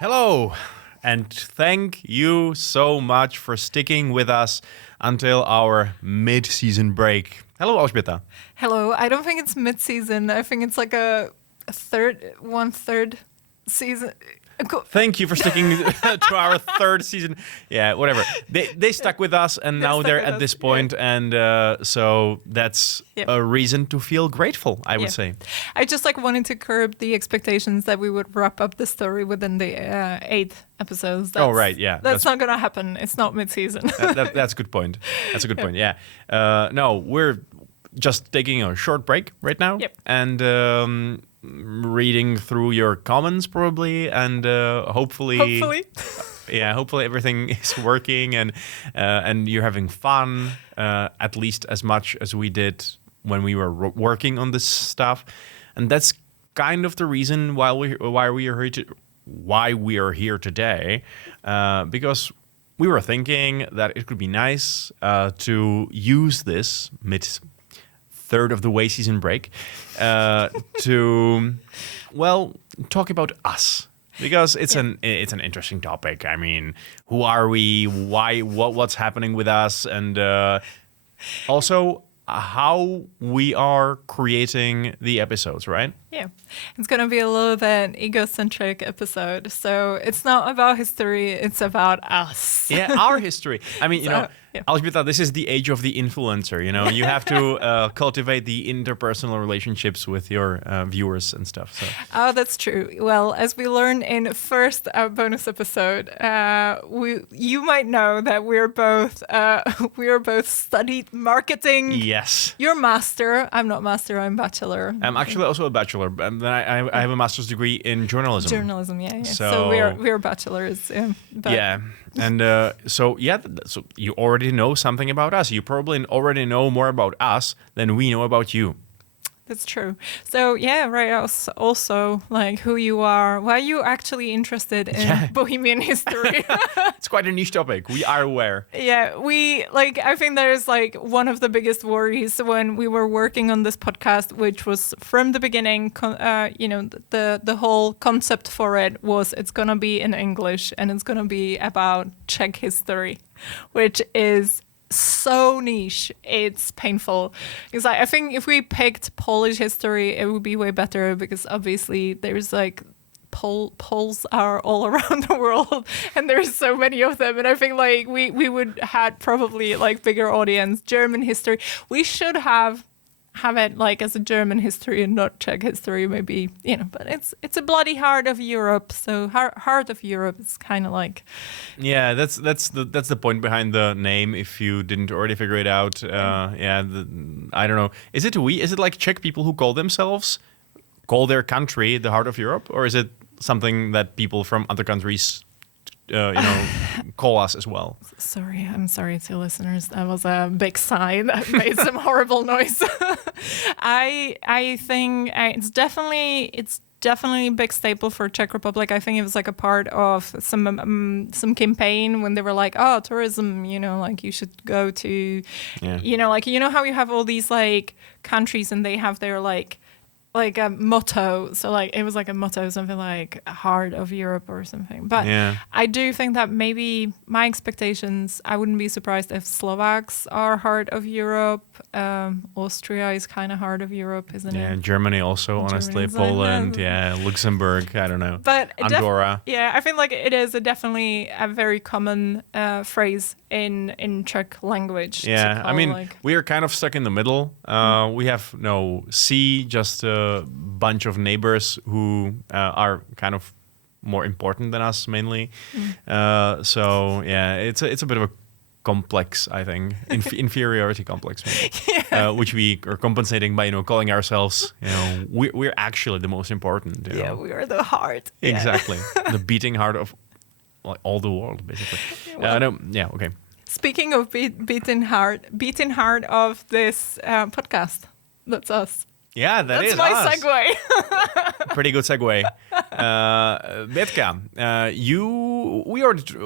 Hello, and thank you so much for sticking with us until our mid-season break. Hello, Elżbieta. Hello. I don't think it's mid-season. I think it's like a one-third season. Thank you for sticking to our third season. Yeah, whatever. They stuck with us, and now they're at this point, and so that's a reason to feel grateful, I would say. I just wanted to curb the expectations that we would wrap up the story within the 8 episodes. That's not going to happen. It's not mid-season. That's a good point. That's a good point, yeah. No, we're just taking a short break right now. Yep. And reading through your comments probably, and hopefully everything is working and you're having fun, at least as much as we did when we were working on this stuff. And that's kind of the reason why we are here today, because we were thinking that it could be nice to use this third of the way season break to talk about us, because it's an interesting topic. I mean, who are we, what's happening with us, and also how we are creating the episodes, right? Yeah, it's going to be a little bit egocentric episode. So it's not about history, it's about us. Yeah, our history. I mean, Elżbieta, this is the age of the influencer, you have to cultivate the interpersonal relationships with your viewers and stuff. So. Oh, that's true. Well, as we learned in first bonus episode, you might know that we are both studied marketing. Yes. You're master. I'm not master. I'm bachelor. I'm actually also a bachelor, and then I have a master's degree in journalism. Journalism, yeah. So we're bachelors. Yeah. And so you already know something about us. You probably already know more about us than we know about you. That's true. So also who you are, why are you actually interested in Bohemian history? It's quite a niche topic. We are aware. Yeah, I think that is one of the biggest worries when we were working on this podcast, which was from the beginning, the whole concept for it was it's going to be in English and it's going to be about Czech history, which is so niche, it's painful. Because I think if we picked Polish history, it would be way better, because obviously there's Poles are all around the world and there's so many of them, and I think we would had probably bigger audience. German history, we should have it as a German history and not Czech history, maybe, but it's a bloody heart of Europe. So heart of Europe is kind of yeah, that's the point behind the name, if you didn't already figure it out. I don't know, is it like Czech people who call their country the heart of Europe, or is it something that people from other countries call us as well? I'm sorry to listeners. That was a big sigh that made some horrible noise. I think it's definitely a big staple for Czech Republic. I think it was a part of some campaign when they were tourism, you should go to, how you have all these countries and they have their a motto. So it was a motto, something like heart of Europe or something. But I do think that maybe my expectations, I wouldn't be surprised if Slovaks are heart of Europe. Austria is kind of heart of Europe, isn't it? Yeah, Germany also, honestly. Poland, Luxembourg, I don't know. But Andorra. I think it is definitely a very common phrase in Czech language. Yeah, I mean, we are kind of stuck in the middle. We have no sea, just a bunch of neighbors who are kind of more important than us, mainly. So yeah, it's a bit of a complex, I think, inferiority complex, maybe, which we are compensating by calling ourselves, we're actually the most important. Yeah, we are the heart. Exactly, the beating heart of all the world, basically. Okay. Speaking of beating heart of this podcast, that's us. Yeah, that's my us. segue. Pretty good segue. Betka,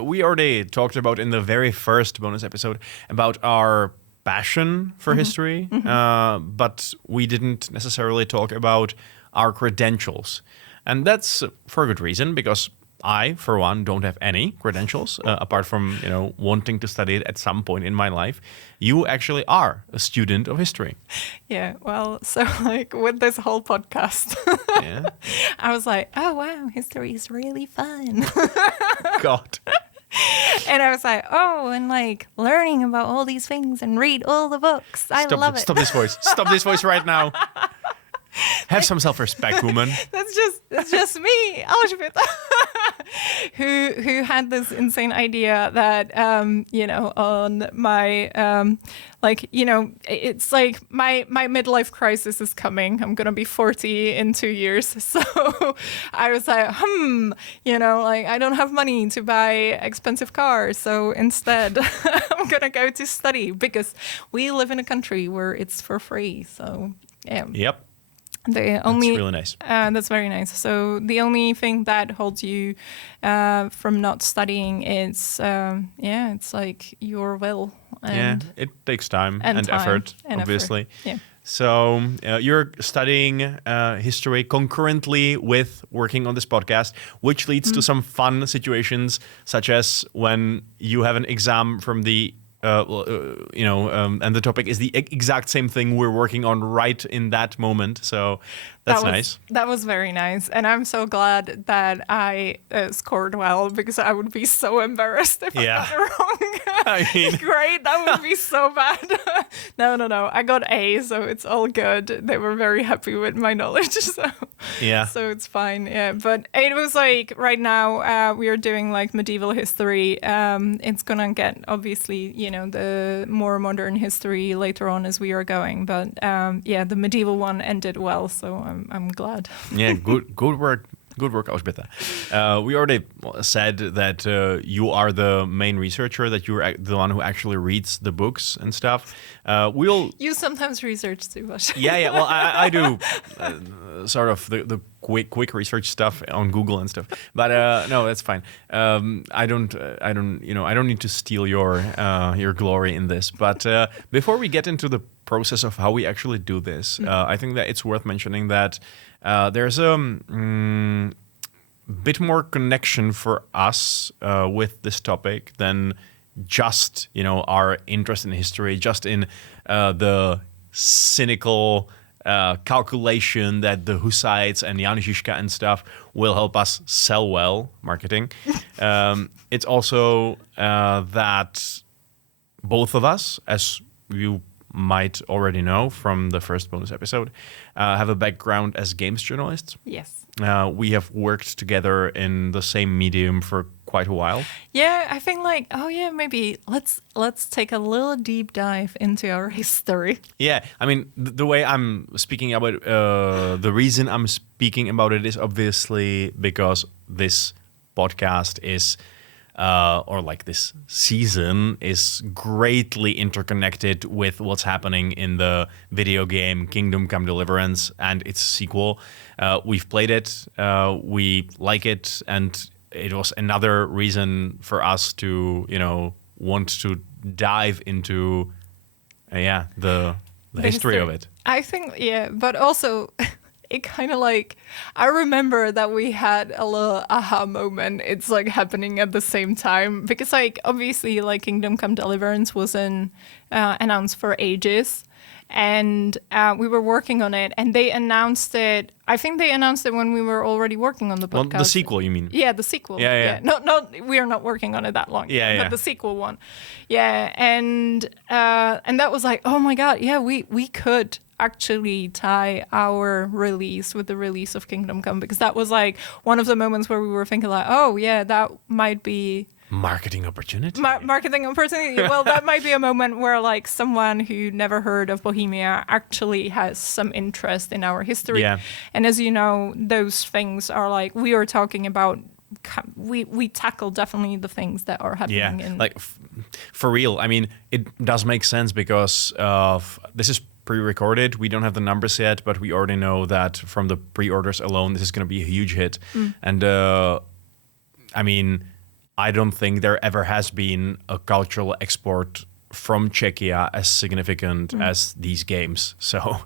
we already talked about in the very first bonus episode about our passion for history, but we didn't necessarily talk about our credentials. And that's for a good reason, because I, for one, don't have any credentials apart from, wanting to study it at some point in my life. You actually are a student of history. Yeah, well, so like with this whole podcast, Yeah. I was like, oh, wow, history is really fun. God. And I was like, oh, and like learning about all these things and read all the books. I love it. Stop this voice. Stop this voice right now. Have some self-respect, woman. That's just me, Elizabeth, who had this insane idea that on my it's like my midlife crisis is coming. I'm gonna be 40 in 2 years, so I was like, I don't have money to buy expensive cars, so instead I'm gonna go to study because we live in a country where it's for free. So yeah. Yep. That's really nice. That's very nice. So the only thing that holds you from not studying is, it's like your will. And it takes time and effort, obviously. Effort. Yeah. So you're studying history concurrently with working on this podcast, which leads to some fun situations, such as when you have an exam from the and the topic is the exact same thing we're working on right in that moment. So that's nice. That was very nice. And I'm so glad that I scored well, because I would be so embarrassed if I got it wrong. I mean, great. That would be so bad. No. I got A, so it's all good. They were very happy with my knowledge. So it's fine. Yeah. But it was like right now we are doing like medieval history. It's going to get obviously, the more modern history later on as we are going. But the medieval one ended well. So I'm glad. Yeah, good work. Good work, Elżbieta. We already said that you are the main researcher, that you're the one who actually reads the books and stuff. You sometimes research too much. Yeah. Well, I do sort of the quick research stuff on Google and stuff. But no, that's fine. I don't need to steal your glory in this. But before we get into the process of how we actually do this, I think that it's worth mentioning that there's a bit more connection for us with this topic than just our interest in history, just in the cynical calculation that the Hussites and Jan Žižka and stuff will help us sell well, marketing. It's also that both of us, as you might already know from the first bonus episode, have a background as games journalists. Yes. We have worked together in the same medium for quite a while. Yeah, I think maybe let's take a little deep dive into our history. Yeah, I mean, the way I'm speaking about the reason I'm speaking about it is obviously because this podcast is this season is greatly interconnected with what's happening in the video game Kingdom Come Deliverance and its sequel. We've played it, we like it, and it was another reason for us to, want to dive into, the history of it. I think, but also it kind of I remember that we had a little aha moment. It's happening at the same time because obviously Kingdom Come Deliverance was announced for ages. And we were working on it, and they announced it. I think they announced it when we were already working on the podcast. Well, the sequel, you mean? Yeah, the sequel. Yeah. No, we are not working on it that long. Yeah. But the sequel one. Yeah, and that was oh my God, yeah, we could actually tie our release with the release of Kingdom Come, because that was one of the moments where we were thinking oh yeah, that might be marketing opportunity. Marketing opportunity. Well, that might be a moment where someone who never heard of Bohemia actually has some interest in our history. Yeah. And as you know, those things are we are talking about. We tackle definitely the things that are happening. Yeah, for real. I mean, it does make sense because this is pre-recorded. We don't have the numbers yet, but we already know that from the pre-orders alone, this is going to be a huge hit. And I mean, I don't think there ever has been a cultural export from Czechia as significant as these games. So,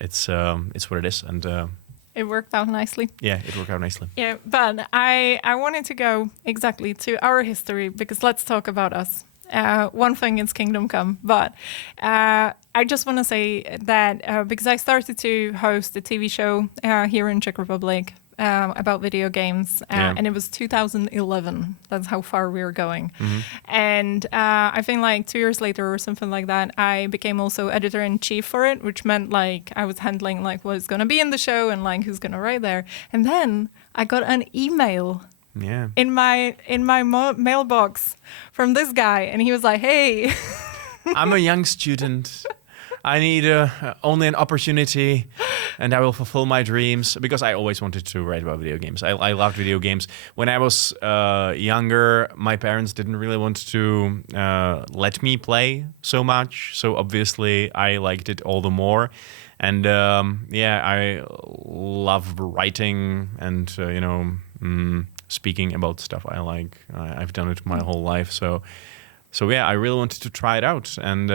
it's what it is. And It worked out nicely. Yeah, it worked out nicely. Yeah, but I wanted to go exactly to our history because let's talk about us. One thing is Kingdom Come, but I just want to say that because I started to host a TV show here in Czech Republic about video games, and it was 2011. That's how far we were going. Mm-hmm. And I think like 2 years later or something like that, I became also editor-in-chief for it, which meant like I was handling like what is going to be in the show and like who's going to write there. And then I got an email in my mailbox from this guy, and he was like, "Hey, I'm a young student. I need only an opportunity, and I will fulfill my dreams." Because I always wanted to write about video games. I loved video games. When I was younger, my parents didn't really want to let me play so much. So obviously, I liked it all the more. And I love writing and speaking about stuff I like. I've done it my whole life. So I really wanted to try it out, and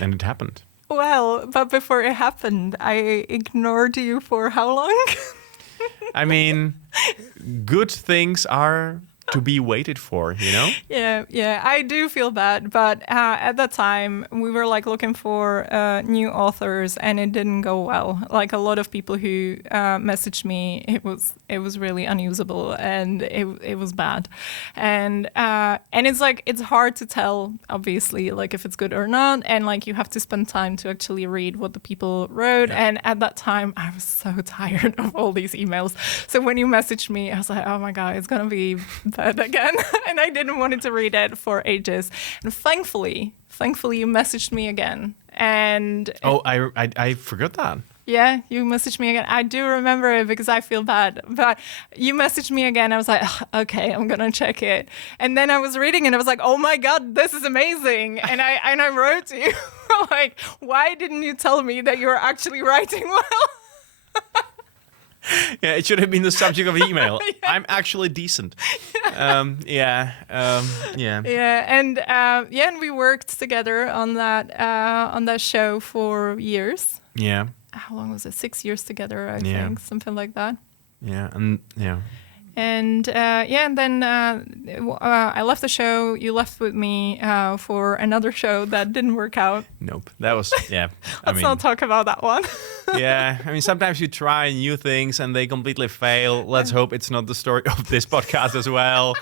it happened. Well, but before it happened, I ignored you for how long? I mean, good things are to be waited for, you know? Yeah, I do feel bad, but at that time we were like looking for new authors, and it didn't go well. Like a lot of people who messaged me, it was really unusable, and it was bad, and it's like it's hard to tell, obviously, like if it's good or not, and like you have to spend time to actually read what the people wrote. Yeah. And at that time, I was so tired of all these emails. So when you messaged me, I was like, oh my god, it's gonna be bad again, and I didn't want to read it for ages. And thankfully, you messaged me again. And I forgot that. Yeah, you messaged me again. I do remember it because I feel bad. But you messaged me again. I was like, okay, I'm gonna check it. And then I was reading it and I was like, oh my god, this is amazing. And I wrote to you like, why didn't you tell me that you were actually writing well? Yeah, it should have been the subject of the email. Yeah. I'm actually decent. Yeah, and we worked together on that show for years. Yeah. How long was it? 6 years together, I think, something like that. Yeah, And then I left the show. You left with me for another show that didn't work out. Nope. That was, Let's not talk about that one. Yeah. I mean, sometimes you try new things and they completely fail. Let's hope it's not the story of this podcast as well.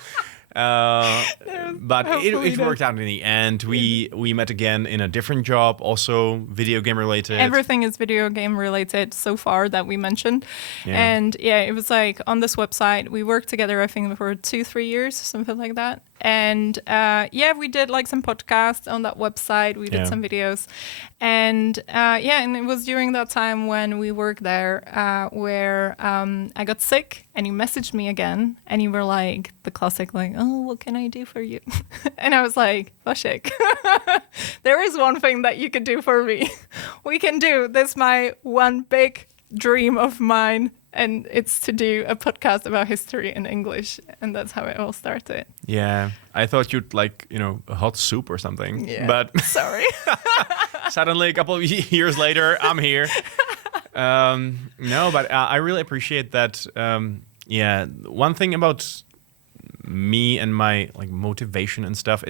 But it worked out in the end. We met again in a different job, also video game related. Everything is video game related so far that we mentioned. Yeah. And it was like on this website, we worked together, I think, for 2-3 years, something like that. And we did like some podcasts on that website. We did some videos. And and it was during that time when we worked there where I got sick, and you messaged me again, and you were like the classic, like, oh, what can I do for you? And I was like, Vasek, there is one thing that you can do for me. We can do this, my one big dream of mine. And it's to do a podcast about history in English. And that's how it all started. Yeah. I thought you'd like, a hot soup or something. Yeah. But sorry. Suddenly, a couple of years later, I'm here. No, but I really appreciate that. One thing about me and my like motivation and stuff,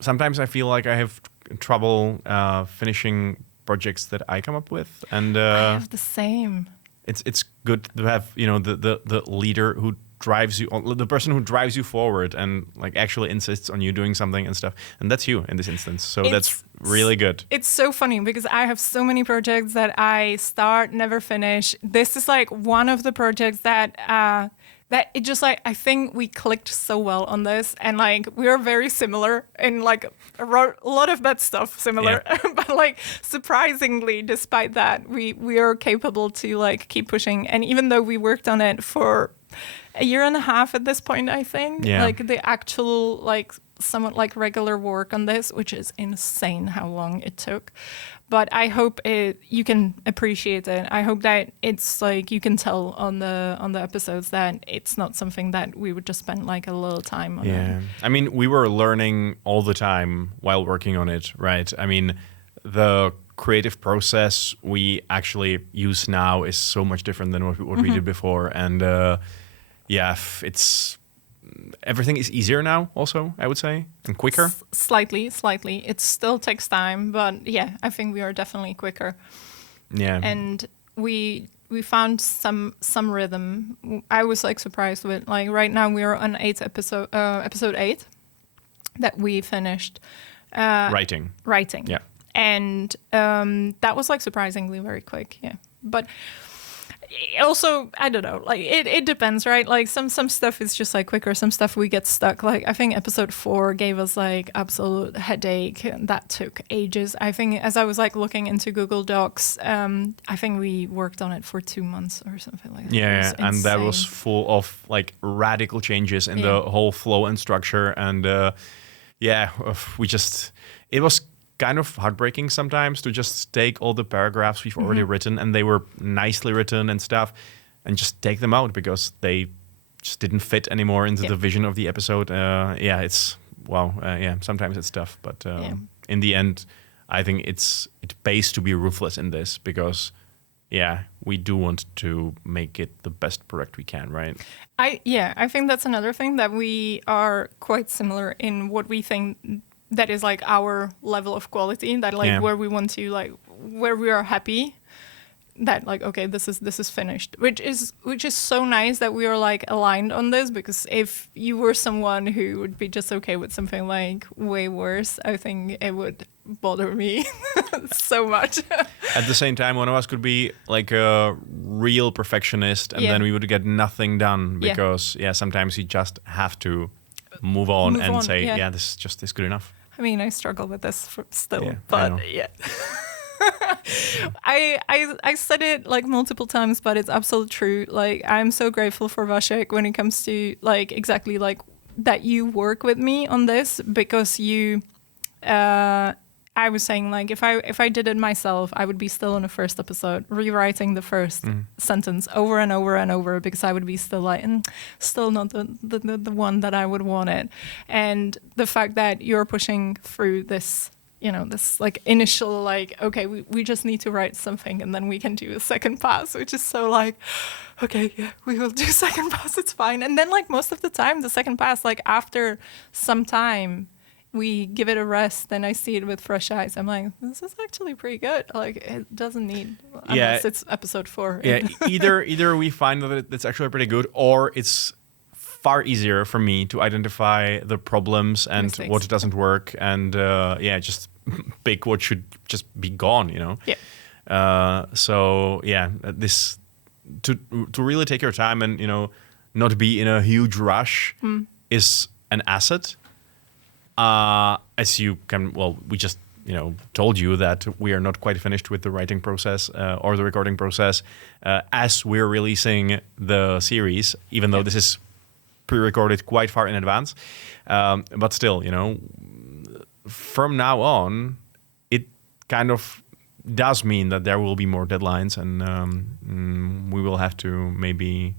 sometimes I feel like I have trouble finishing projects that I come up with. And I have the same. It's good to have the leader who drives you, the person who drives you forward and like actually insists on you doing something and stuff, and that's you in this instance. So that's really good. It's so funny because I have so many projects that I start, never finish. This is like one of the projects that it just like, I think we clicked so well on this, and like we are very similar in like a lot of bad stuff similar, but like surprisingly, despite that, we are capable to like keep pushing. And even though we worked on it for a year and a half at this point, I think, like the actual like somewhat like regular work on this, which is insane how long it took. But I hope you can appreciate it. I hope that it's like you can tell on the episodes that it's not something that we would just spend like a little time on. Yeah, I mean, we were learning all the time while working on it, right? I mean, the creative process we actually use now is so much different than what we did before. And everything is easier now also, I would say, and quicker. Slightly. It still takes time, but yeah, I think we are definitely quicker. Yeah. And we found some rhythm. I was like surprised with, like, right now we are on episode 8 that we finished. Writing. Yeah. And that was like surprisingly very quick. Yeah. But also, I don't know, like it depends, right? Like some stuff is just like quicker, some stuff we get stuck. Like I think episode 4 gave us like absolute headache, and that took ages. I think as I was like looking into Google Docs, I think we worked on it for 2 months or something like that. Yeah, and that was full of like radical changes in the whole flow and structure. And it was kind of heartbreaking sometimes to just take all the paragraphs we've already written, and they were nicely written and stuff, and just take them out because they just didn't fit anymore into the vision of the episode. Sometimes it's tough, but in the end, I think it pays to be ruthless in this because we do want to make it the best product we can, right? I think that's another thing, that we are quite similar in what we think that is like our level of quality, that like where we want to, like where we are happy, that like, okay, this is finished, which is so nice that we are like aligned on this, because if you were someone who would be just okay with something like way worse, I think it would bother me so much. At the same time, one of us could be like a real perfectionist, and then we would get nothing done, because sometimes you just have to move on and say, this is good enough. I mean, I struggle with this still, but I said it like multiple times, but it's absolutely true. Like, I'm so grateful for Vašek when it comes to like exactly like that you work with me on this, because you I was saying, like, if I did it myself, I would be still in the first episode rewriting the first sentence over and over and over, because I would be still like, still not the one that I would want it. And the fact that you're pushing through this, this like initial, like, okay, we just need to write something and then we can do a second pass, which is so like, okay, yeah, we will do second pass, it's fine. And then like most of the time, the second pass, like after some time, we give it a rest, then I see it with fresh eyes. I'm like, this is actually pretty good. Like, it doesn't need, unless it's episode 4. Yeah, either we find that it's actually pretty good, or it's far easier for me to identify the problems and mistakes, what doesn't work, and just pick what should just be gone, Yeah. This to really take your time and not be in a huge rush is an asset. As you can, we just told you that we are not quite finished with the writing process or the recording process as we're releasing the series, even though this is pre-recorded quite far in advance. But still, from now on, it kind of does mean that there will be more deadlines, and we will have to maybe,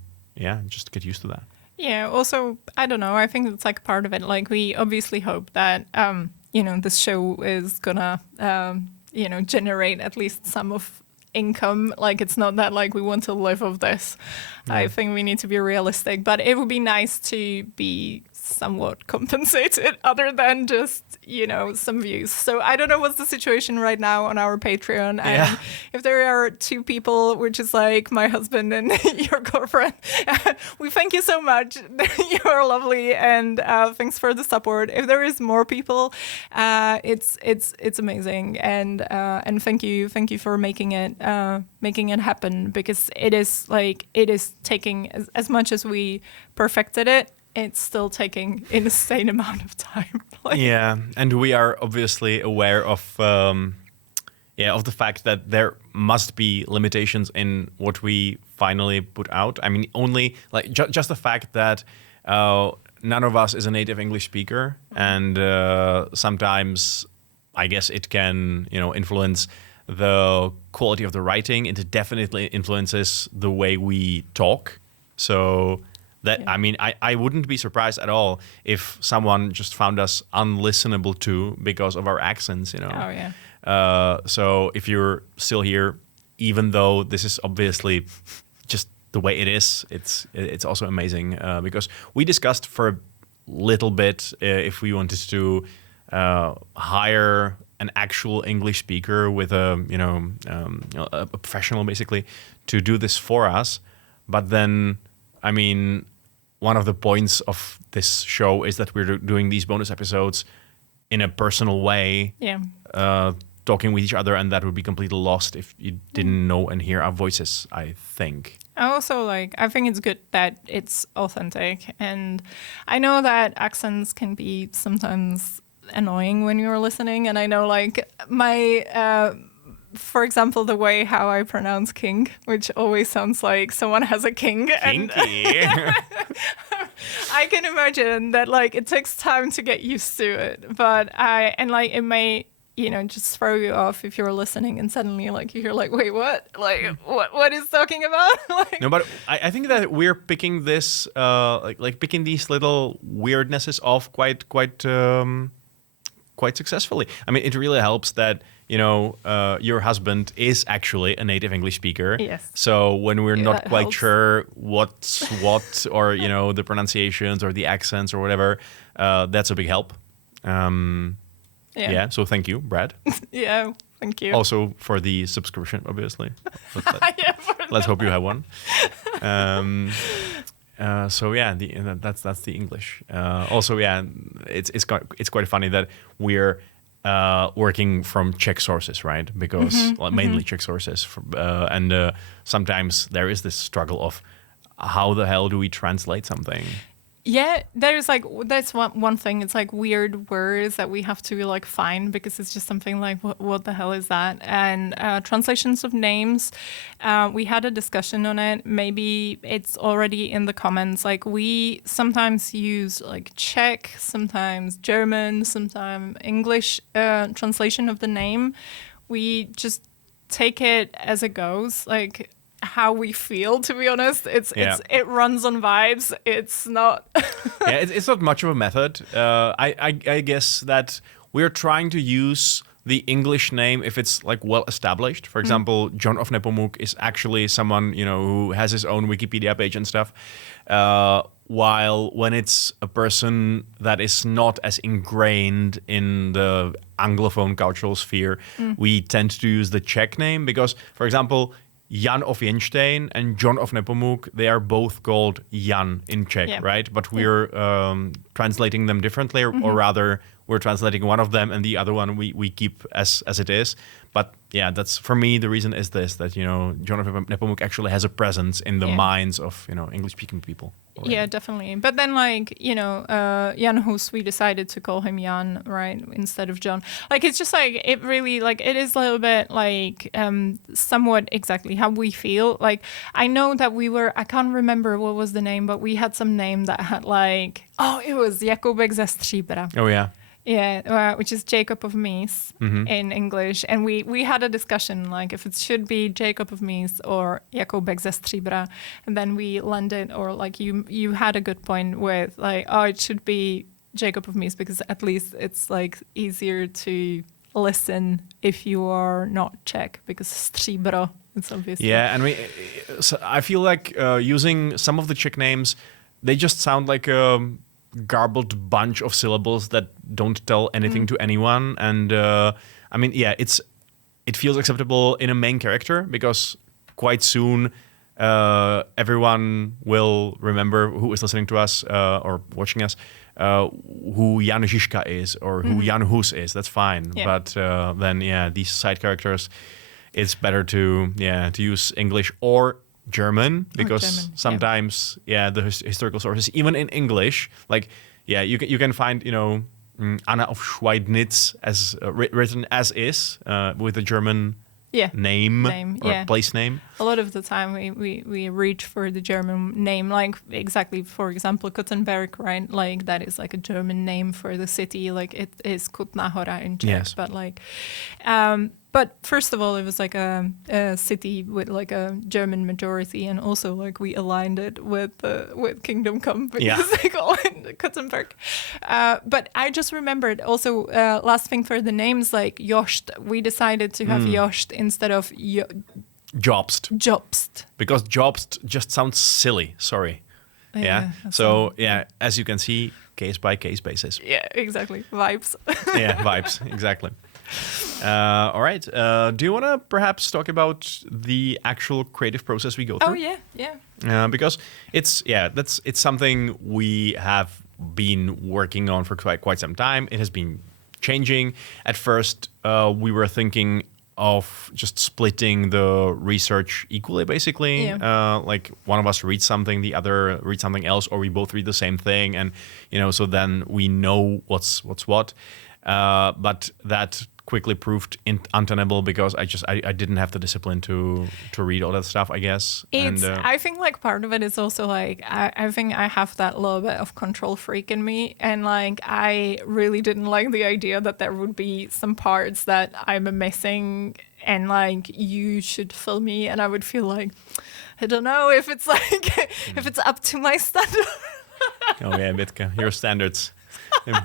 just get used to that. Yeah, also, I don't know, I think it's like part of it. Like, we obviously hope that, this show is gonna, generate at least some of income. Like, it's not that, like, we want to live off this. Yeah. I think we need to be realistic. But it would be nice to be somewhat compensated other than just, some views. So I don't know what's the situation right now on our Patreon. And if there are 2 people, which is like my husband and your girlfriend, we thank you so much. You are lovely, and thanks for the support. If there is more people, it's amazing, and thank you for making it happen, because it is taking as much as we perfected it. It's still taking an insane amount of time. And we are obviously aware of the fact that there must be limitations in what we finally put out. I mean, only like just the fact that none of us is a native English speaker, and sometimes I guess it can influence the quality of the writing. It definitely influences the way we talk. So. I mean, I wouldn't be surprised at all if someone just found us unlistenable to because of our accents, Oh, yeah. So if you're still here, even though this is obviously just the way it is, it's also amazing because we discussed for a little bit if we wanted to hire an actual English speaker with a professional basically to do this for us. But then, I mean, one of the points of this show is that we're doing these bonus episodes in a personal way. Yeah. Talking with each other, and that would be completely lost if you didn't know and hear our voices, I think. Also, I think it's good that it's authentic. And I know that accents can be sometimes annoying when you're listening. And I know, for example, the way how I pronounce king, which always sounds like someone has a king. Kinky. I can imagine that, it takes time to get used to it. But it may, just throw you off if you're listening and suddenly you hear wait, what? What is talking about? No, but I think that we're picking this, picking these little weirdnesses off quite successfully. I mean, it really helps that, your husband is actually a native English speaker. Yes. So when we're not quite helps. sure what's what, or, the pronunciations or the accents or whatever, that's a big help. Yeah. So thank you, Brad. Yeah, thank you. Also for the subscription, obviously. Let's hope you have one. So yeah, that's the English. Also, yeah, it's quite funny that we're working from Czech sources, right? Because mainly Czech sources, and sometimes there is this struggle of how the hell do we translate something. Yeah, there's that's one thing. It's weird words that we have to find because it's just something what the hell is that? And translations of names, we had a discussion on it. Maybe it's already in the comments. We sometimes use Czech, sometimes German, sometimes English translation of the name. We just take it as it goes. How we feel, to be honest. It runs on vibes. It's not it's not much of a method. I guess that we're trying to use the English name if it's well established. For example, John of Nepomuk is actually someone who has his own Wikipedia page and stuff. While when it's a person that is not as ingrained in the Anglophone cultural sphere, we tend to use the Czech name because, for example, Jan of Jenstein and John of Nepomuk, they are both called Jan in Czech, right? But we're translating them differently, or rather, we're translating one of them and the other one we keep as it is. But yeah, that's, for me, the reason is this, that, John of Nepomuk actually has a presence in the minds of, English-speaking people already. Yeah, definitely. But then, Jan Hus, we decided to call him Jan, right, instead of John. It's just, it really, it is a little bit, somewhat exactly how we feel. I know that I can't remember what was the name, but we had some name that had, it was Jakubek ze Stříbra. Oh, yeah. Yeah, which is Jacob of Mies in English. And we had a discussion, if it should be Jacob of Mies or Jakubek ze Stříbra. And then we landed, or you had a good point with, it should be Jacob of Mies because at least it's, easier to listen if you are not Czech, because Stříbro, it's obviously. Yeah, and I feel using some of the Czech names, they just sound like a garbled bunch of syllables that don't tell anything to anyone. And it feels acceptable in a main character because quite soon everyone will remember, who is listening to us or watching us, who Jan Žižka is or who Jan Hus is. That's fine. Yeah. But then these side characters, it's better to use English or German, because sometimes the historical sources, even in English, you can find Anna of Schweidnitz as written as is with a German name or place name. A lot of the time we reach for the German name, exactly, for example, Kottenberg, right? That is a German name for the city, it is Kutná Hora in Czech. Yes. But But first of all, it was like a city with like a German majority, and also like we aligned it with Kingdom Come because like all in Kutzenberg. But I just remembered also last thing for the names, like Jost. We decided to have Jost instead of Jobst. Jobst. Because Jobst just sounds silly. Sorry. Yeah. So as you can see, case by case basis. Yeah, exactly. Vibes. Yeah, vibes. Exactly. All right. Do you want to perhaps talk about the actual creative process we go through? Oh yeah. Because it's something we have been working on for quite some time. It has been changing. At first, we were thinking of just splitting the research equally, basically. Yeah. Like one of us reads something, the other reads something else, or we both read the same thing, and so then we know what's what. But that quickly proved untenable because I didn't have the discipline to read all that stuff, I guess. I think like part of it is also like I think I have that little bit of control freak in me, and like I really didn't like the idea that there would be some parts that I'm missing and like you should fill me, and I would feel like I don't know if it's like if it's up to my standard. Oh yeah, Bitka, your standards.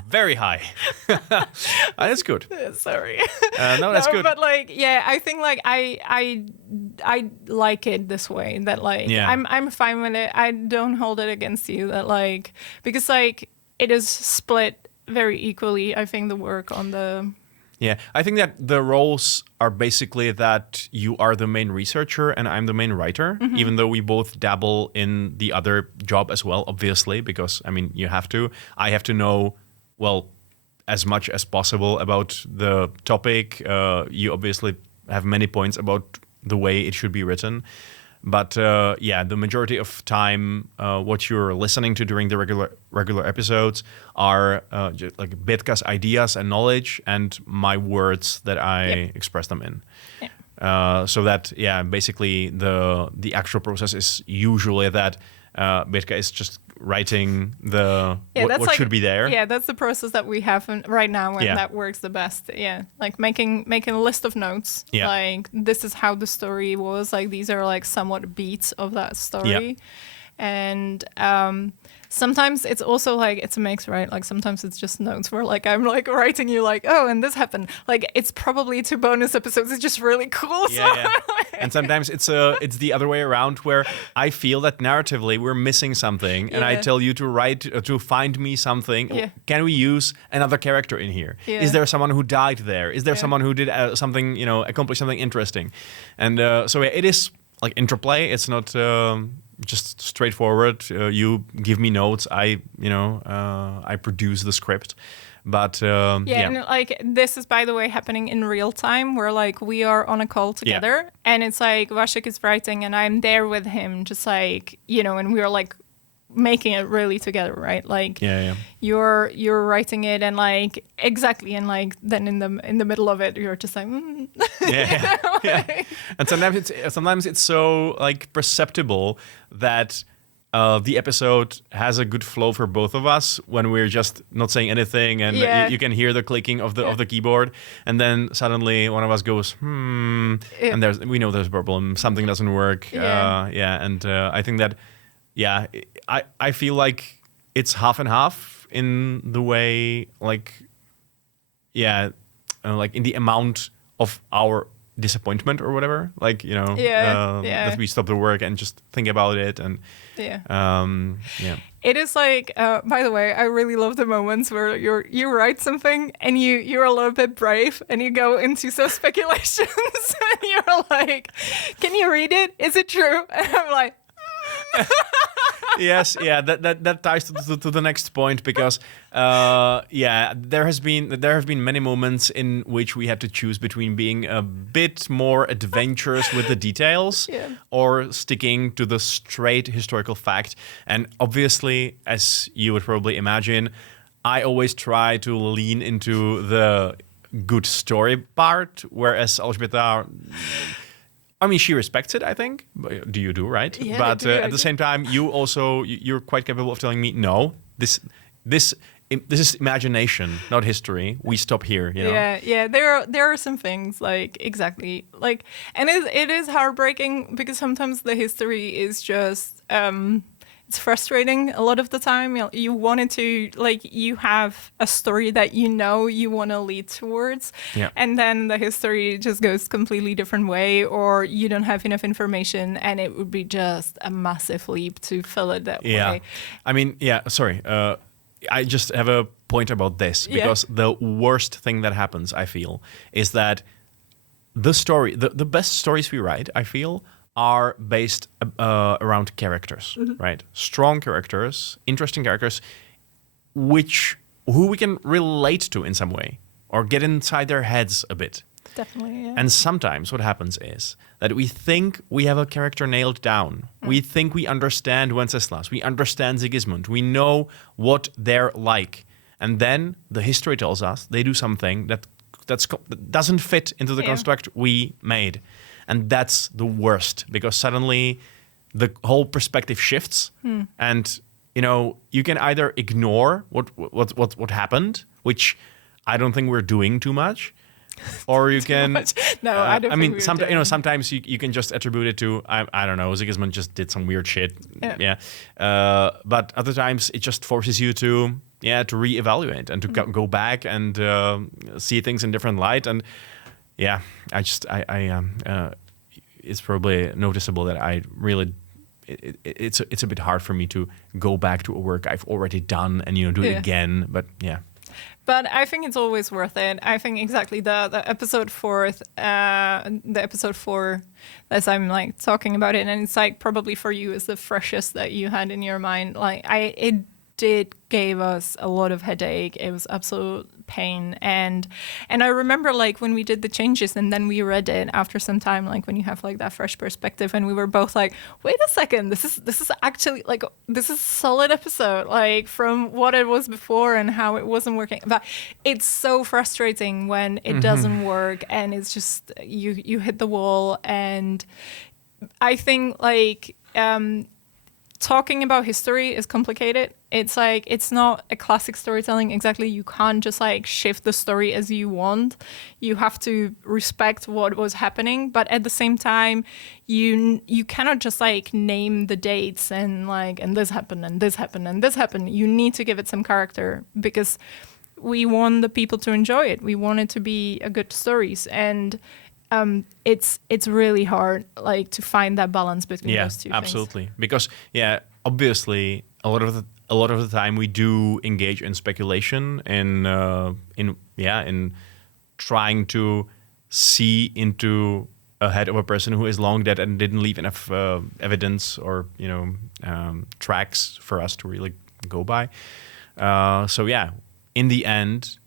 Very high. That's good. Sorry. No, that's good. But like, yeah, I think like I like it this way. That like I'm fine with it. I don't hold it against you. That like because like it is split very equally. I think the work on the. Yeah, I think that the roles are basically that you are the main researcher and I'm the main writer, even though we both dabble in the other job as well, obviously, because, I mean, you have to. I have to know, well, as much as possible about the topic. You obviously have many points about the way it should be written. But the majority of time, what you're listening to during the regular episodes are just like Bitka's ideas and knowledge, and my words that I express them in. Yeah. So that basically the actual process is usually that Bitka is just writing what should be there. Yeah, that's the process that we have right now, and that works the best. Yeah, like making a list of notes. Yeah. Like this is how the story was. Like these are like somewhat beats of that story, and sometimes it's also like it's a mix, right? Like sometimes it's just notes where like I'm like writing you like, oh, and this happened. Like it's probably 2 bonus episodes. It's just really cool. Yeah. And sometimes it's the other way around where I feel that narratively we're missing something, and I tell you to find me something. Yeah. Can we use another character in here? Yeah. Is there someone who died there? Is there someone who did something, accomplish something interesting? And so it is like interplay. It's not just straightforward. You give me notes. I produce the script. But and like this is, by the way, happening in real time, where like we are on a call together, and it's like Vasek is writing, and I'm there with him, just like and we are like making it really together, right? Like you're writing it, and like exactly, and like then in the middle of it, you're just like And sometimes it's so like perceptible that. The episode has a good flow for both of us when we're just not saying anything, and you can hear the clicking of the keyboard, and then suddenly one of us goes, and we know there's a problem, something doesn't work, and I think that, I feel like it's half and half in the way, like in the amount of our disappointment or whatever, like that we stop the work and just think about it, and it is like by the way, I really love the moments where you write something and you're a little bit brave and you go into some speculations and you're like, can you read it, is it true? And I'm like Yes, that ties to the next point, because there have been many moments in which we had to choose between being a bit more adventurous with the details or sticking to the straight historical fact. And obviously, as you would probably imagine, I always try to lean into the good story part, whereas Elžbieta, I mean, she respects it, I think. You do, right? Yeah, but I do. At the same time, you're quite capable of telling me, no, this this is imagination, not history. We stop here, you know. Yeah. There are some things like exactly like, and it is heartbreaking because sometimes the history is just it's frustrating a lot of the time. You wanted to like you have a story that you want to lead towards, and then the history just goes completely different way, or you don't have enough information, and it would be just a massive leap to fill it that way. I mean, sorry. I just have a point about this because the worst thing that happens, I feel, is that the best stories we write, I feel, are based around characters, right? Strong characters, interesting characters, who we can relate to in some way or get inside their heads a bit. Definitely, yeah. And sometimes what happens is that we think we have a character nailed down. We think we understand Wenceslas. We understand Sigismund. We know what they're like. And then the history tells us they do something that doesn't fit into the construct we made. And that's the worst, because suddenly the whole perspective shifts. And, you can either ignore what happened, which I don't think we're doing too much. Or you can. No, I don't. I mean, sometimes you can just attribute it to I don't know. Sigismund just did some weird shit. But other times it just forces you to reevaluate and to go back and see things in different light. And it's probably noticeable that I really. It's a bit hard for me to go back to a work I've already done and do it again. But yeah. But I think it's always worth it. I think exactly the episode 4, as I'm like talking about it, and it's like probably for you is the freshest that you had in your mind. Like it did gave us a lot of headache. It was absolute pain, and I remember like when we did the changes and then we read it after some time, like when you have like that fresh perspective, and we were both like, wait a second, this is actually like this is a solid episode, like from what it was before and how it wasn't working. But it's so frustrating when it doesn't work and it's just you hit the wall. And I think like talking about history is complicated. It's like, it's not a classic storytelling exactly. You can't just like shift the story as you want. You have to respect what was happening, but at the same time, you cannot just like name the dates and like, and this happened and this happened and this happened. You need to give it some character because we want the people to enjoy it. We want it to be a good stories, and it's really hard like to find that balance between those two absolutely things. Because obviously a lot of the time we do engage in speculation in trying to see into a head of a person who is long dead and didn't leave enough evidence or tracks for us to really go by. In the end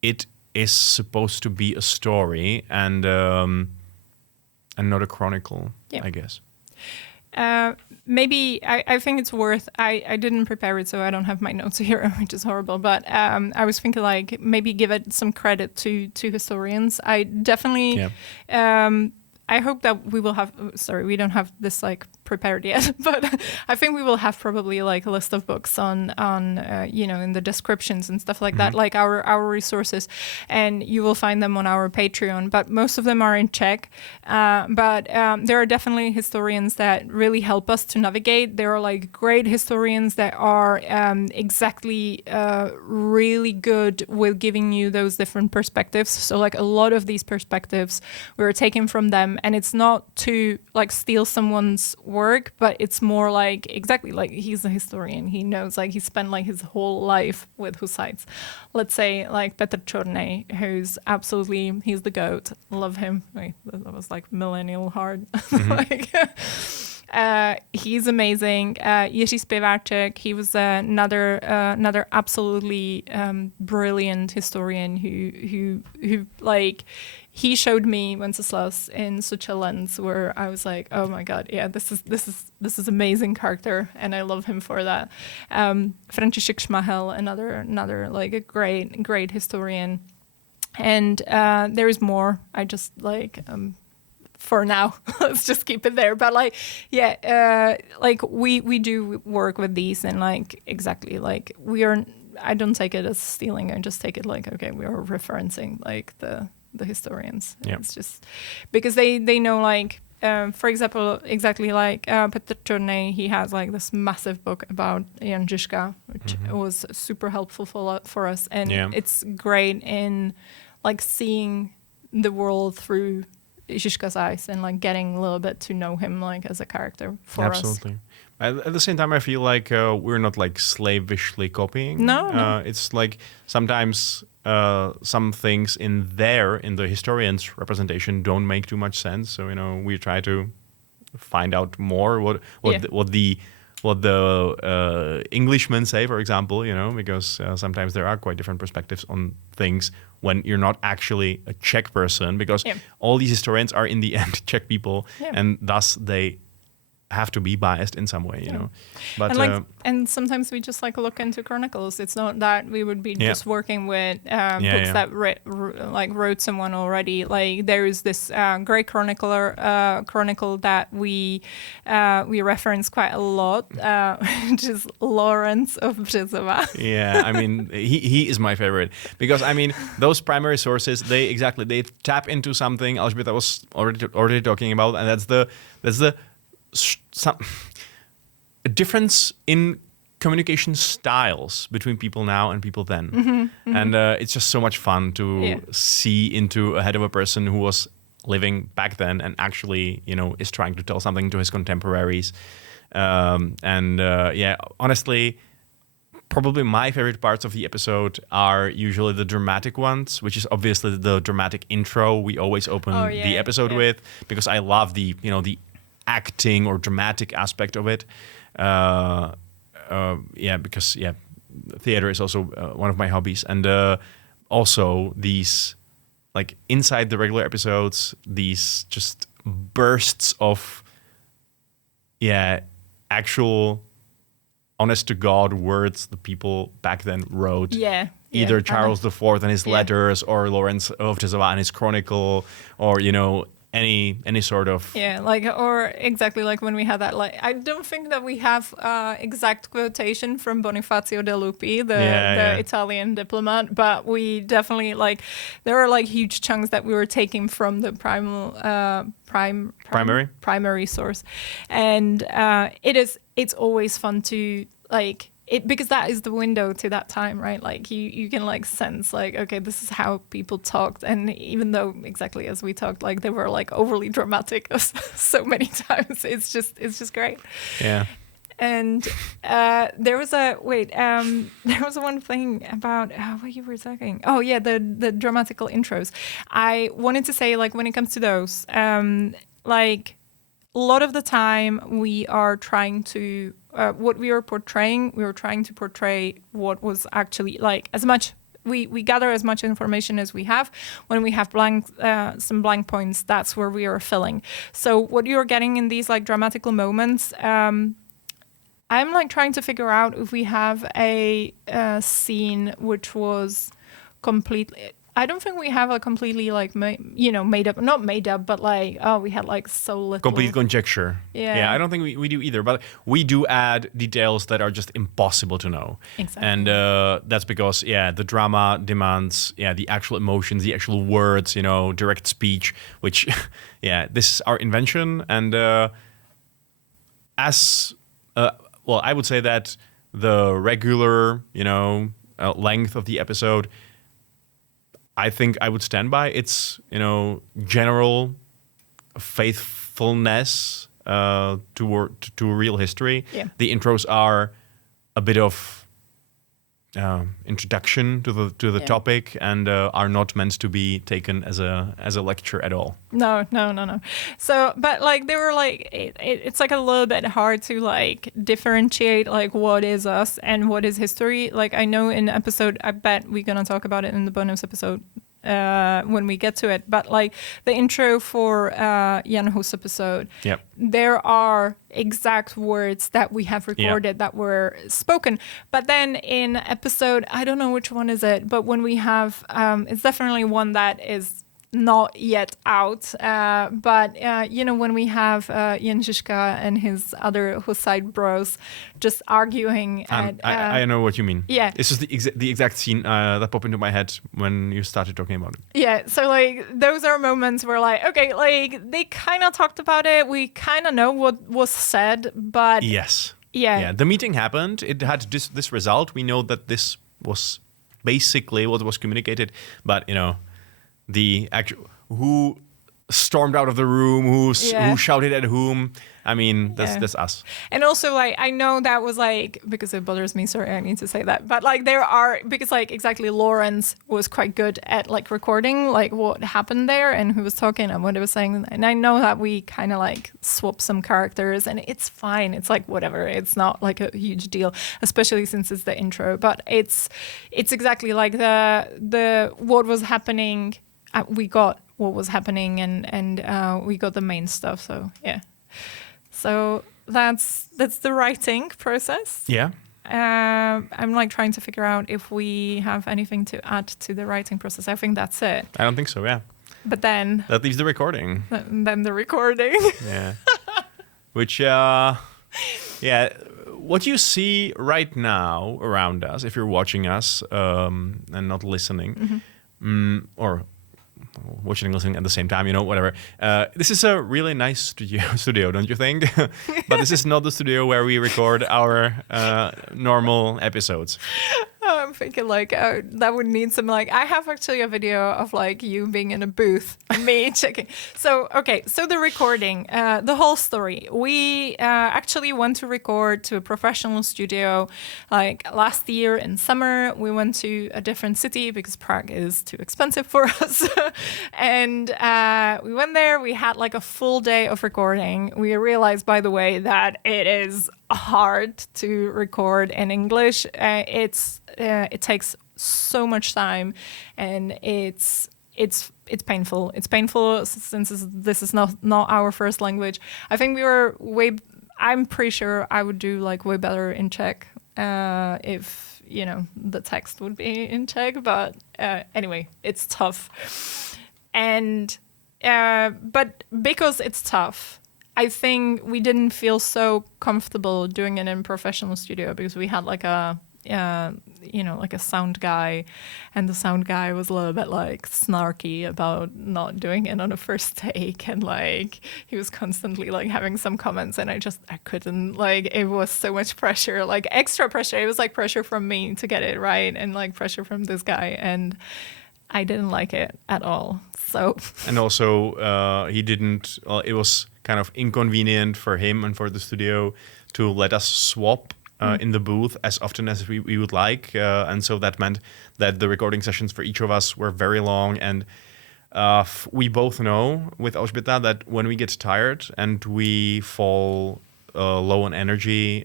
it is supposed to be a story and not a chronicle, I guess. Maybe I think it's worth. I didn't prepare it, so I don't have my notes here, which is horrible. But I was thinking like maybe give it some credit to historians. I definitely. I hope that we will have. Sorry, we don't have this like prepared yet, but I think we will have probably like a list of books on in the descriptions and stuff like that, like our resources, and you will find them on our Patreon. But most of them are in Czech. But there are definitely historians that really help us to navigate. There are like great historians that are really good with giving you those different perspectives. So like a lot of these perspectives we were taken from them. And it's not to like steal someone's work, but it's more like exactly like he's a historian. He knows, like he spent like his whole life with Hussites. Let's say like Petr Čornej, who's absolutely, he's the GOAT. Love him. Wait, that was like millennial hard. He's amazing. Jiří Spěváček, he was another absolutely brilliant historian who like he showed me Wenceslas in such a lens where I was like, oh my god, yeah, this is amazing character, and I love him for that. František Šmahel, another like a great historian, and there is more. I just like. For now, let's just keep it there. But like, like we do work with these, and like exactly like we are I don't take it as stealing. I just take it like, okay, we are referencing like the historians. Yeah. It's just because they know, like, for example, exactly like Petr Černý, he has like this massive book about Jan Žižka, which was super helpful for us. And it's great in like seeing the world through Žižka's eyes and like getting a little bit to know him like as a character for us. Absolutely. At the same time, I feel like we're not like slavishly copying. No. It's like sometimes some things in the historian's representation don't make too much sense. So, you know, we try to find out more what the Englishmen say, for example, you know, because sometimes there are quite different perspectives on things when you're not actually a Czech person, because all these historians are in the end Czech people, and thus they have to be biased in some way, you know. But and sometimes we just like look into chronicles. It's not that we would be just working with books that wrote someone already. Like there is this great chronicle that we reference quite a lot, which is Lawrence of Březova. Yeah, I mean he is my favorite, because I mean those primary sources they tap into something Alžběta was already talking about, and that's the a difference in communication styles between people now and people then. And it's just so much fun to see into a head of a person who was living back then and actually, you know, is trying to tell something to his contemporaries. Honestly, probably my favorite parts of the episode are usually the dramatic ones, which is obviously the dramatic intro we always open the episode with, because I love the acting or dramatic aspect of it. Because theater is also one of my hobbies, and also these like inside the regular episodes, these just bursts of actual honest to God words the people back then wrote. Either Charles IV and his letters, or Lawrence of Březova and his chronicle, or, you know, any sort of or exactly like when we had that, like, I don't think that we have exact quotation from Bonifacio de Lupi, the Italian diplomat, but we definitely, like, there are like huge chunks that we were taking from the primary source, and it's always fun to like it, because that is the window to that time, right? Like you can like sense like, okay, this is how people talked, and even though exactly as we talked, like they were like overly dramatic so many times, it's just great. Yeah. And there was one thing about what you were talking. Oh yeah, the dramatical intros. I wanted to say, like, when it comes to those, like a lot of the time we are trying to what we were portraying. We were trying to portray what was actually, like, as much. We gather as much information as we have. When we have some blank points, that's where we are filling. So what you're getting in these like dramatical moments, I'm like trying to figure out if we have a scene which was completely. I don't think we have a completely like made up, not made up, but like, oh, we had like so little. Complete conjecture. Yeah, I don't think we do either, but we do add details that are just impossible to know. Exactly. And that's because the drama demands the actual emotions, the actual words, direct speech, which this is our invention. And I would say that the regular length of the episode, I think I would stand by its, general faithfulness to real history. Yeah. The intros are a bit of introduction to the topic, and are not meant to be taken as a lecture at all. No. So, but like they were like, it's like a little bit hard to like differentiate like what is us and what is history. Like I know in episode, I bet we're gonna talk about it in the bonus episode when we get to it. But like the intro for Jan Hus episode, there are exact words that we have recorded that were spoken. But then in episode, I don't know which one is it, but when we have, it's definitely one that is not yet out. But when we have Jan Žižka and his other Hussite bros just arguing. I know what you mean. Yeah. This is the exact scene that popped into my head when you started talking about it. Yeah. So like those are moments where like, okay, like they kind of talked about it. We kind of know what was said, but yes. Yeah. The meeting happened. It had this result. We know that this was basically what was communicated, but the actual who stormed out of the room, who shouted at whom. I mean, that's us. And also, like, I know that was like, because it bothers me, sorry, I need to say that. But like because like exactly Lawrence was quite good at like recording like what happened there and who was talking and what he was saying. And I know that we kind of like swap some characters and it's fine. It's like whatever. It's not like a huge deal, especially since it's the intro. But it's exactly like the what was happening. We got what was happening and we got the main stuff. So yeah. So that's the writing process. Yeah. I'm like trying to figure out if we have anything to add to the writing process. I think that's it. I don't think so. Yeah. But then that leaves the recording. Then the recording. Yeah. Which what you see right now around us, if you're watching us and not listening, or watching and listening at the same time, whatever. This is a really nice studio, don't you think? But this is not the studio where we record our normal episodes. I'm thinking like that would need some like I have actually a video of like you being in a booth, me checking. So the recording, the whole story. We actually went to record to a professional studio like last year in summer. We went to a different city because Prague is too expensive for us, and we went there. We had like a full day of recording. We realized, by the way, that it is hard to record in English. It takes so much time, and it's painful. It's painful since this is not our first language. I think I'm pretty sure I would do like way better in Czech if the text would be in Czech. But anyway, it's tough, and but because it's tough, I think we didn't feel so comfortable doing it in professional studio because we had like a sound guy, and the sound guy was a little bit like snarky about not doing it on a first take, and like he was constantly like having some comments, and I couldn't, like, it was so much pressure, like extra pressure. It was like pressure from me to get it right and like pressure from this guy, and I didn't like it at all. So and also he didn't it was kind of inconvenient for him and for the studio to let us swap in the booth as often as we would like. And so that meant that the recording sessions for each of us were very long. And we both know with Alžběta that when we get tired and we fall low on energy,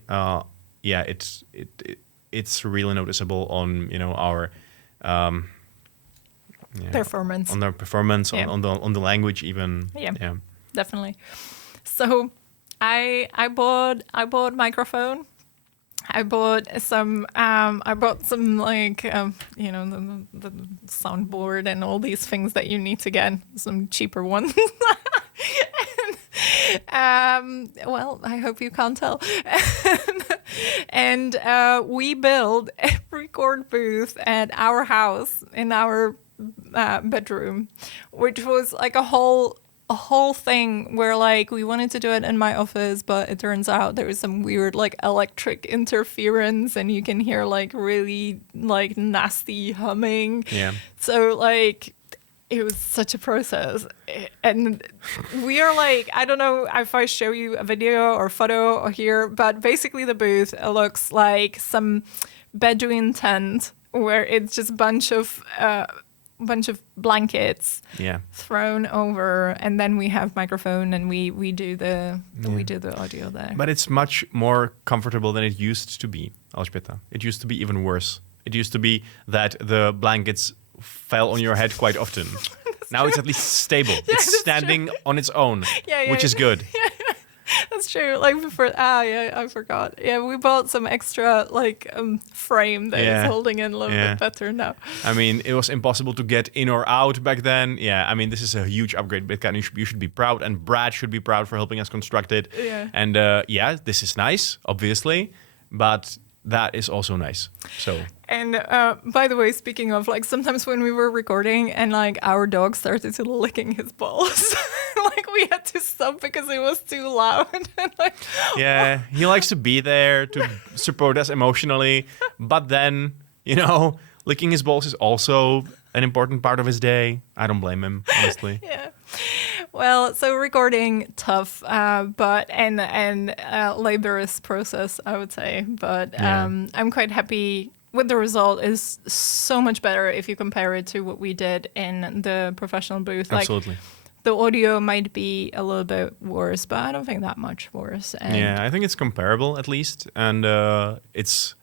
it's really noticeable on our performance. On their performance, on the language even. Yeah. Definitely. So I bought microphone. I bought some like the soundboard and all these things that you need to get, some cheaper ones. Well, I hope you can't tell. And we built a record booth at our house in our bedroom, which was like a whole thing where like we wanted to do it in my office, but it turns out there was some weird like electric interference and you can hear like really like nasty humming. Yeah. So like it was such a process. And we are like, I don't know if I show you a video or photo or here, but basically the booth looks like some Bedouin tent where it's just a bunch of blankets thrown over, and then we have microphone and we do the audio there. But it's much more comfortable than it used to be, Alžběta. It used to be even worse. It used to be that the blankets fell on your head quite often. Now it's at least stable. It's standing on its own, which is good. That's true. Like before, I forgot. Yeah, we bought some extra frame that is holding in a little bit better now. I mean, it was impossible to get in or out back then. Yeah, I mean, this is a huge upgrade, Bitka, and you should be proud, and Brad should be proud for helping us construct it. Yeah. And this is nice, obviously, but that is also nice. So. And by the way, speaking of, like, sometimes when we were recording and like our dog started to licking his balls, like we had to stop because it was too loud. And like, yeah, he likes to be there to support us emotionally, but then, you know, licking his balls is also an important part of his day. I don't blame him, honestly. Yeah. Well, so recording tough, but laborious process, I would say. But I'm quite happy with the result. Is so much better if you compare it to what we did in the professional booth. Absolutely. Like, the audio might be a little bit worse, but I don't think that much worse. And yeah, I think it's comparable at least, and it's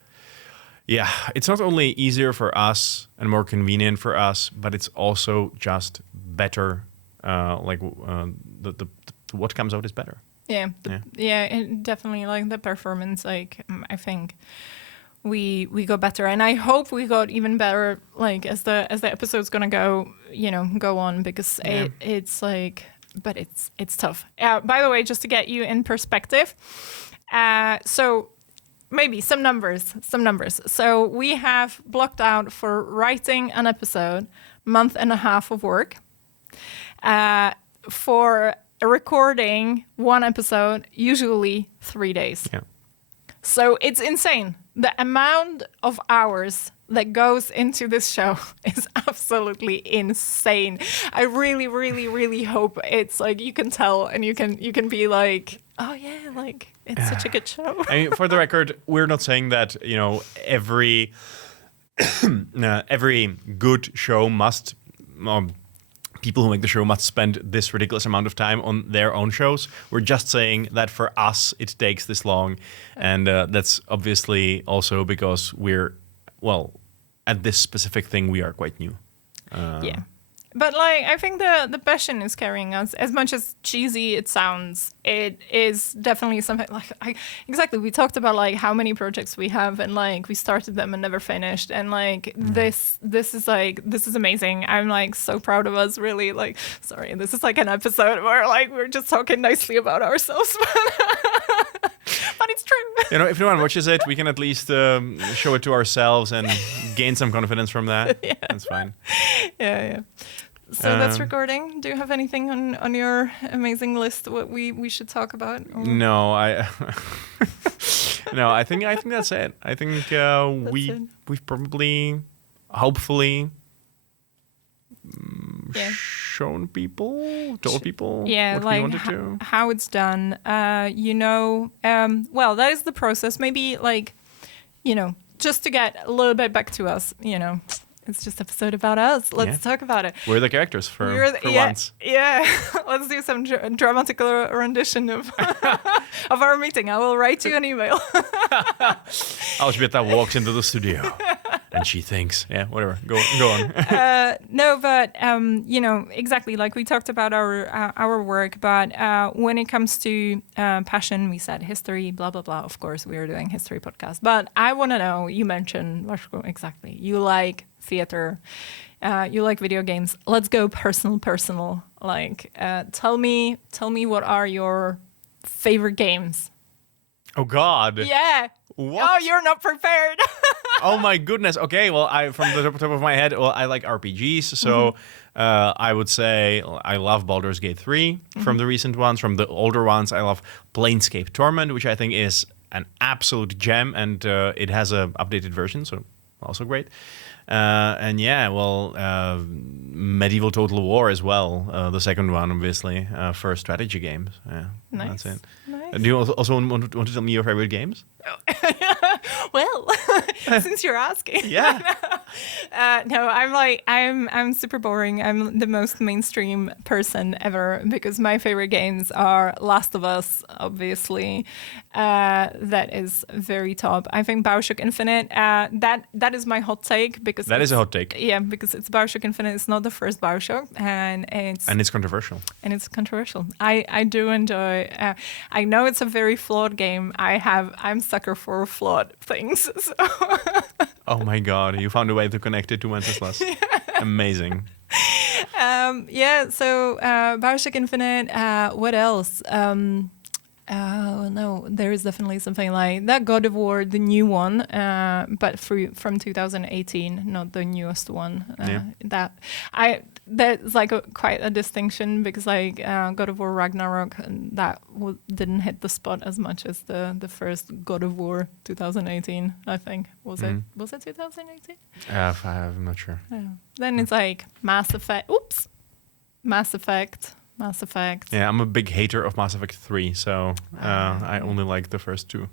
not only easier for us and more convenient for us, but it's also just better. What comes out is better. Yeah, and definitely, like, the performance, like, I think we got better, and I hope we got even better, like, as the episode's gonna go on, because it's like, but it's tough. By the way, just to get you in perspective, so maybe some numbers. So we have blocked out for writing an episode, month and a half of work. For recording one episode, usually 3 days. Yeah. So it's insane. The amount of hours that goes into this show is absolutely insane. I really, really, really hope it's like you can tell and you can be like, oh yeah, like it's such a good show. I mean, for the record, we're not saying that, you know, every good show must. People who make the show must spend this ridiculous amount of time on their own shows. We're just saying that for us, it takes this long. And that's obviously also because at this specific thing, we are quite new. Yeah. But, like, I think the passion is carrying us. As much as cheesy it sounds, it is definitely something, like, exactly, we talked about, like, how many projects we have, and, like, we started them and never finished. And, like, this is amazing. I'm, like, so proud of us, really. Like, sorry, this is, like, an episode where, like, we're just talking nicely about ourselves. But it's true. You know, if no one watches it, we can at least show it to ourselves and gain some confidence from that. Yeah. That's fine. Yeah. So that's recording. Do you have anything on your amazing list what we should talk about? Or? No, I think that's it. I think we've probably, hopefully, told people what we wanted to. How it's done. Well, that is the process. Maybe, like, just to get a little bit back to us, it's just an episode about us. Let's talk about it. We're the characters for once. Yeah. Let's do some dramatical rendition of of our meeting. I will write you an email. Alžběta walks into the studio and she thinks, whatever. Go on. No, but exactly, like we talked about our work, but when it comes to passion, we said history, blah blah blah. Of course, we are doing history podcast. But I want to know. You mentioned exactly. You like theater. You like video games. Let's go personal. Like, tell me what are your favorite games? Oh God. Yeah. What? Oh, you're not prepared. Oh my goodness. Okay, well, from the top of my head, I like RPGs. So I would say I love Baldur's Gate 3 from the recent ones. From the older ones, I love Planescape Torment, which I think is an absolute gem, and it has an updated version, so also great. Medieval Total War as well. The second one, obviously, for strategy games. Yeah, nice. That's it. Nice. Do you also want to tell me your favorite games? Well, since you're asking. Yeah. No, I'm super boring. I'm the most mainstream person ever because my favorite games are Last of Us, obviously. That is very top. I think BioShock Infinite. That is my hot take because that is a hot take. Yeah, because it's BioShock Infinite. It's not the first BioShock, and it's controversial. And it's controversial. I do enjoy. I know it's a very flawed game. I'm sucker for flawed things. So. Oh my god, you found a way to connect it to Wenceslas. Yeah. Amazing. So BioShock Infinite, what else? No, there is definitely something like that God of War, the new one, but from 2018, not the newest one. That's like quite a distinction because like God of War Ragnarok, didn't hit the spot as much as the first God of War 2018. I think was it 2018? I'm not sure. Then it's like Mass Effect. Yeah, I'm a big hater of Mass Effect 3, so I only like the first two.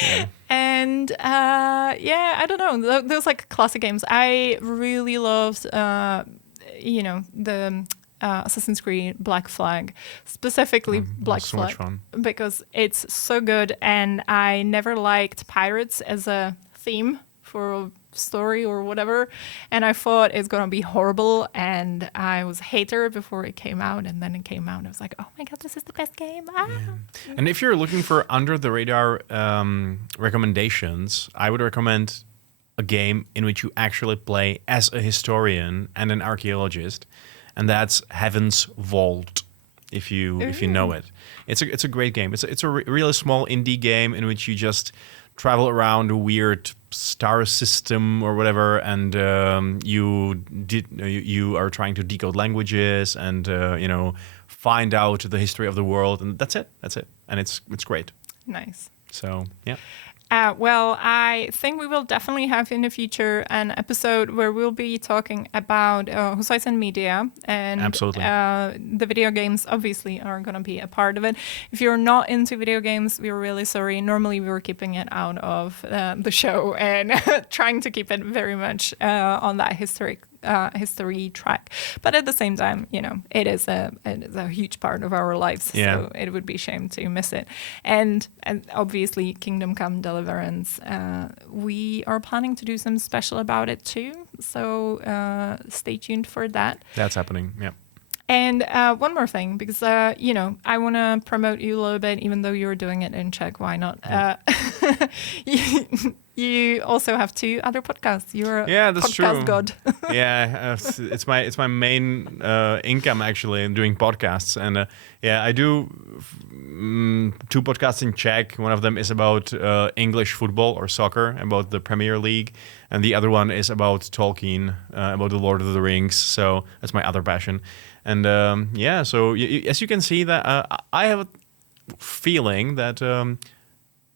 Yeah. And I don't know. Those like classic games. I really loved, the Assassin's Creed Black Flag, specifically Black so Flag, much fun. because it's so good. And I never liked pirates as a theme for a story or whatever, and I thought it's gonna be horrible, and I was a hater before it came out, and then it came out and I was like, oh my god, this is the best game. Yeah. And if you're looking for under the radar recommendations, I would recommend a game in which you actually play as a historian and an archaeologist, and that's Heaven's Vault. If you know it, it's a great game. It's a really small indie game in which you just travel around a weird star system or whatever, and you are trying to decode languages and find out the history of the world, and that's it, and it's great. Nice. So yeah. Well, I think we will definitely have in the future an episode where we'll be talking about Horizon Media, and absolutely. The video games obviously are going to be a part of it. If you're not into video games, we're really sorry. Normally we were keeping it out of the show and trying to keep it very much on that history track, but at the same time, it is a huge part of our lives. Yeah. So it would be a shame to miss it. And obviously, Kingdom Come Deliverance, we are planning to do some special about it too. So stay tuned for that. That's happening. Yeah. And one more thing, because I want to promote you a little bit, even though you're doing it in Czech. Why not? You also have 2 other podcasts. You're a podcast god. Yeah, it's my main income actually in doing podcasts, and I do 2 podcasts in Czech. One of them is about English football or soccer, about the Premier League, and the other one is about Tolkien, about the Lord of the Rings. So that's my other passion, and so as you can see, that I have a feeling that.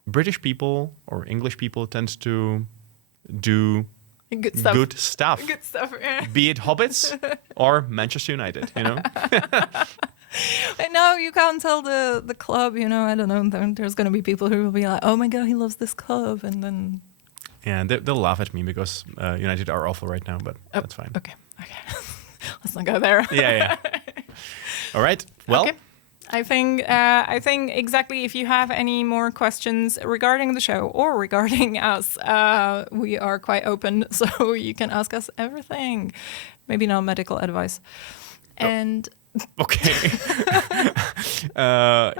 British people or English people tend to do good stuff. Good stuff, yeah. Be it Hobbits or Manchester United, No, you can't tell the club, I don't know. There's going to be people who will be like, oh my God, he loves this club. And then... Yeah, they'll laugh at me because United are awful right now, but that's fine. Okay. Let's not go there. Yeah. All right. Well... Okay. I think exactly. If you have any more questions regarding the show or regarding us, we are quite open, so you can ask us everything. Maybe not medical advice. And okay. I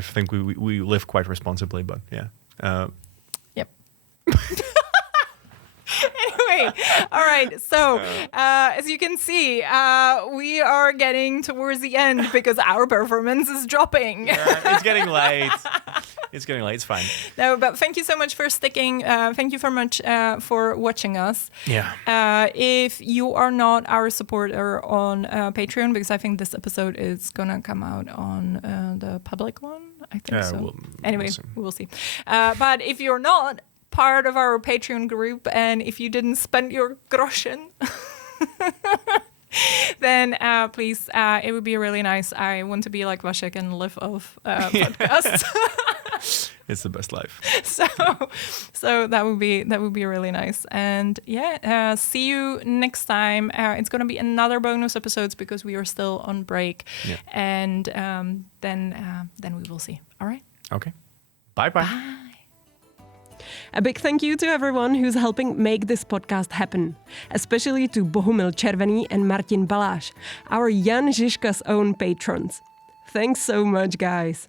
think we live quite responsibly, but yeah. Yep. Anyway, all right. So, as you can see, we are getting towards the end because our performance is dropping. It's getting late. It's fine. No, but thank you so much for sticking. Thank you very much for watching us. Yeah. If you are not our supporter on Patreon, because I think this episode is going to come out on the public one. I think so. Anyway, we'll see. But if you're not part of our Patreon group, and if you didn't spend your groschen, then please, it would be really nice. I want to be like Vasek and live off podcasts. It's the best life. So that would be really nice. And see you next time. It's going to be another bonus episodes because we are still on break. Yeah. And then we will see. All right. Okay. Bye. Bye. A big thank you to everyone who's helping make this podcast happen, especially to Bohumil Červený and Martin Baláš, our Jan Žižka's own patrons. Thanks so much, guys.